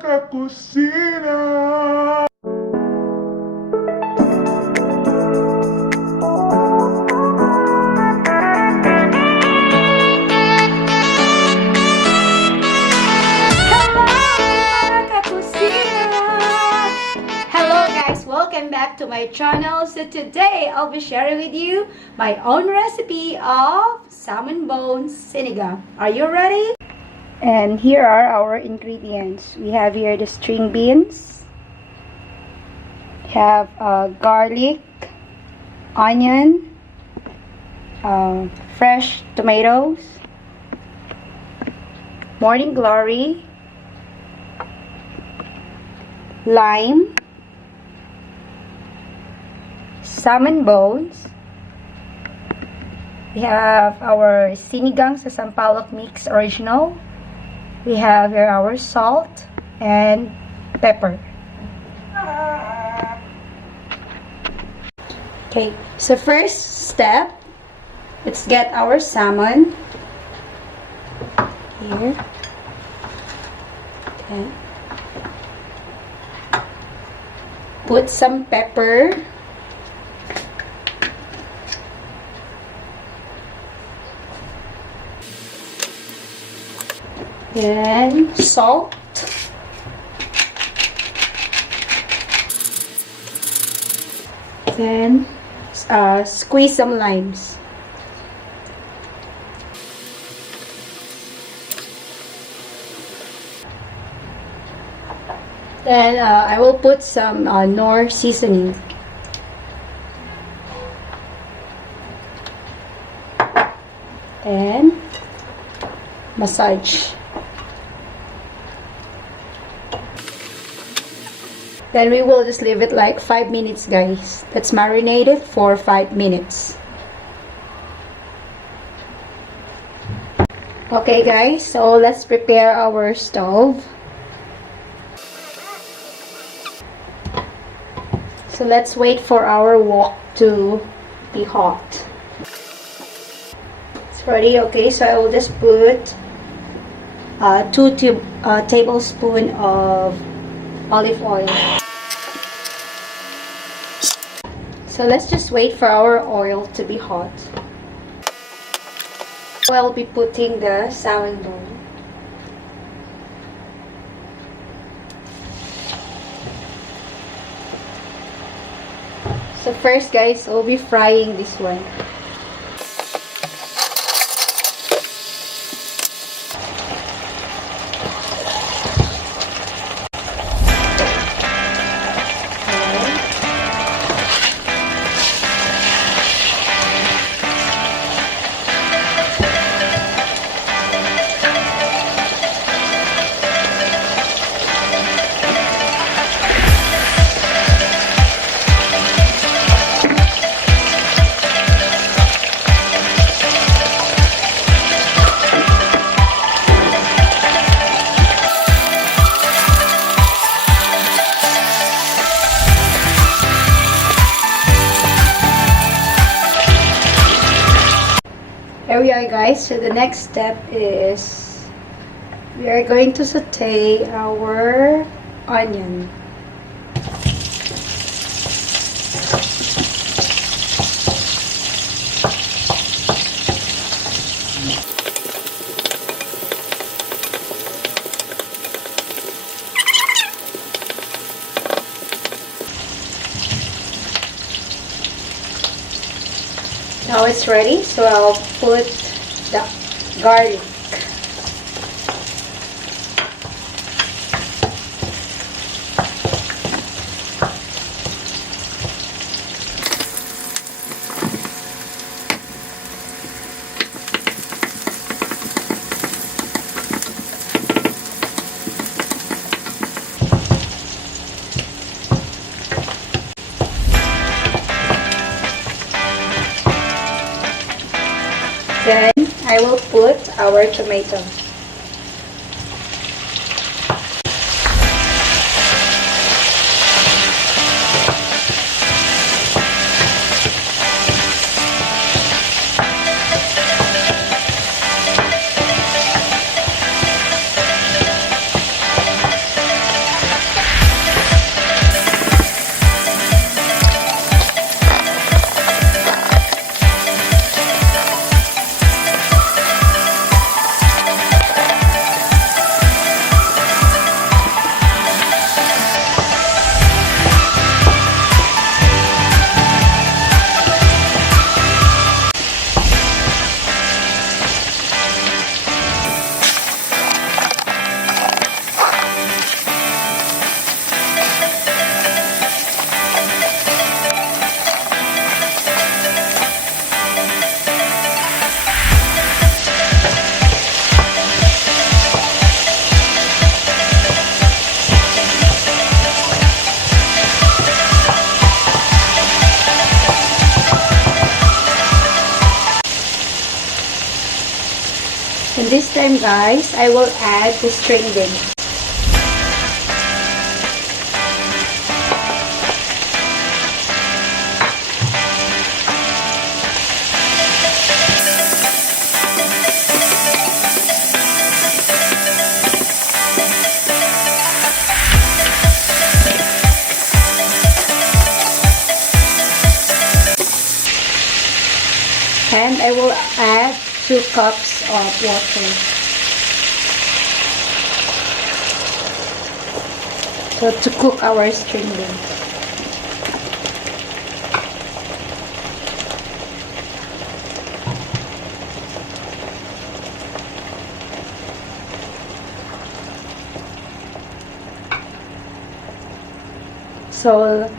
Kakusina! Welcome back to my channel. So today I'll be sharing with you my own recipe of salmon bone sinigang. Are you ready? And here are our ingredients. We have here the string beans, have garlic, onion, fresh tomatoes, morning glory, lime, salmon bones. We have our sinigang sa sampalok mix original. We have here our salt and pepper. Okay, so first step, let's get our salmon here. Okay. Put some pepper. Then salt, then squeeze some limes. Then I will put some Knorr seasoning. Then massage. Then we will just leave it like 5 minutes, guys. Let's marinate it for 5 minutes. Okay, guys, so let's prepare our stove. So let's wait for our wok to be hot. It's ready. Okay, so I will just put 2 tablespoons of olive oil. So let's just wait for our oil to be hot. I'll be putting the salmon bone. So first, guys, I'll be frying this one. Here we are, guys. So the next step is we are going to saute our onion. Now it's ready, so I'll put the garlic. Then I will put our tomato. this time guys, I will add the string beans. And I will add 2 cups of water. So to cook our string beans. So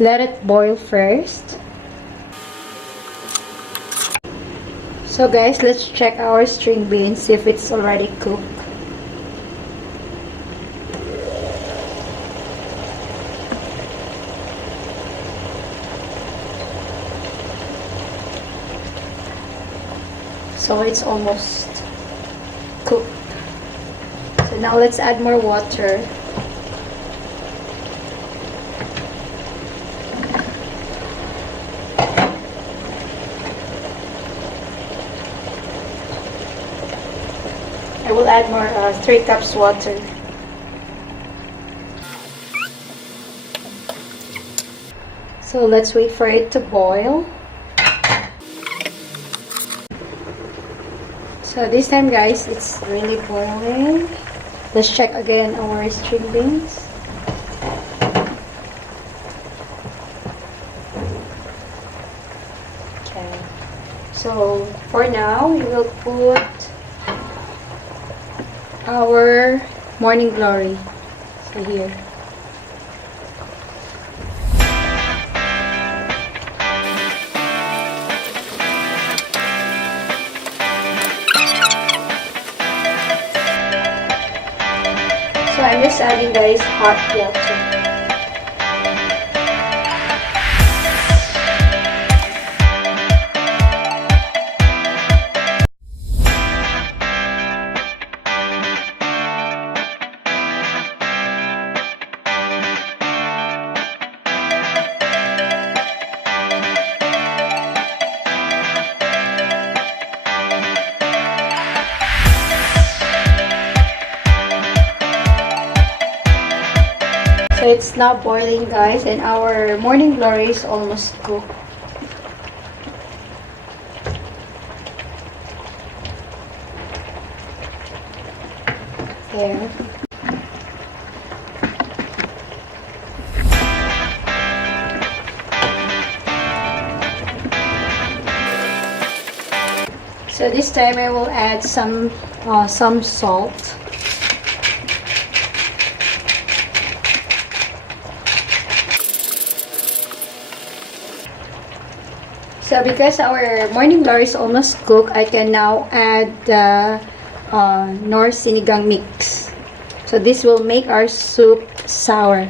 let it boil first. So guys, let's check our string beans if it's already cooked. So it's almost cooked. So now let's add more water. I will add more 3 cups water. So let's wait for it to boil. So this time guys, it's really boiling. Let's check again our string beans. Okay. So for now, we will put our morning glory. So here. So I'm just adding guys hot water. So it's now boiling guys, and our morning glory is almost cooked. There. So this time I will add some salt. So because our morning glory is almost cooked, I can now add the Nor Sinigang mix. So this will make our soup sour.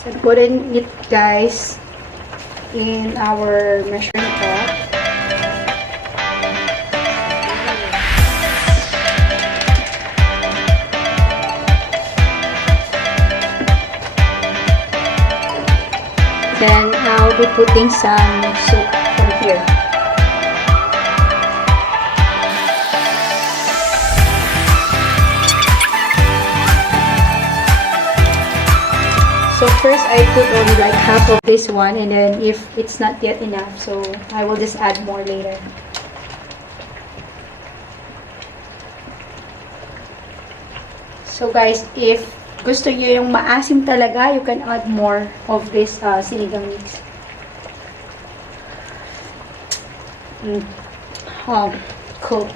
So put it guys in our measuring cup. Then I'll be putting some soup from here. So first I put only like half of this one, and then if it's not yet enough, so I will just add more later. So guys, if gusto nyo yung maasim talaga, you can add more of this sinigang mix. Cool.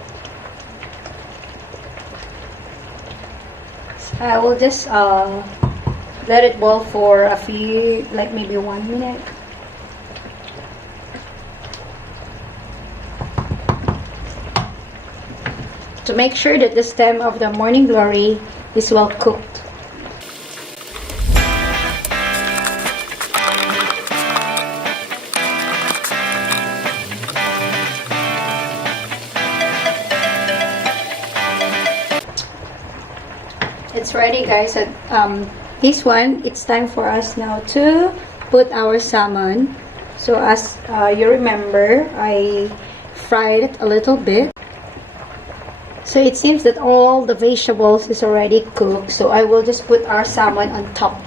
So I will just let it boil for a few, like maybe 1 minute. To make sure that the stem of the morning glory is well cooked. It's ready, guys. This one, it's time for us now to put our salmon. So as you remember, I fried it a little bit. So it seems that all the vegetables is already cooked. So I will just put our salmon on top.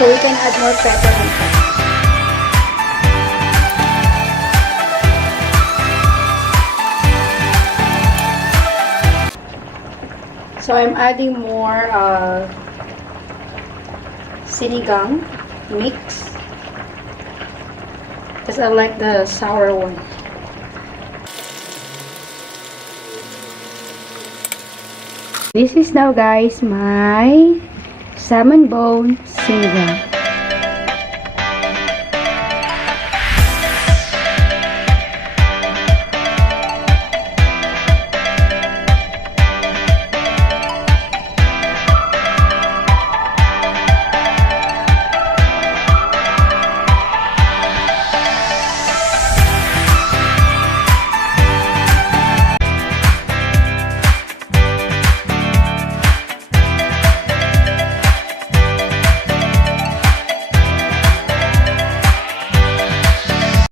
So we can add more pepper on top. So I'm adding more sinigang mix because I like the sour one. This is now, guys, my salmon bone sinigang.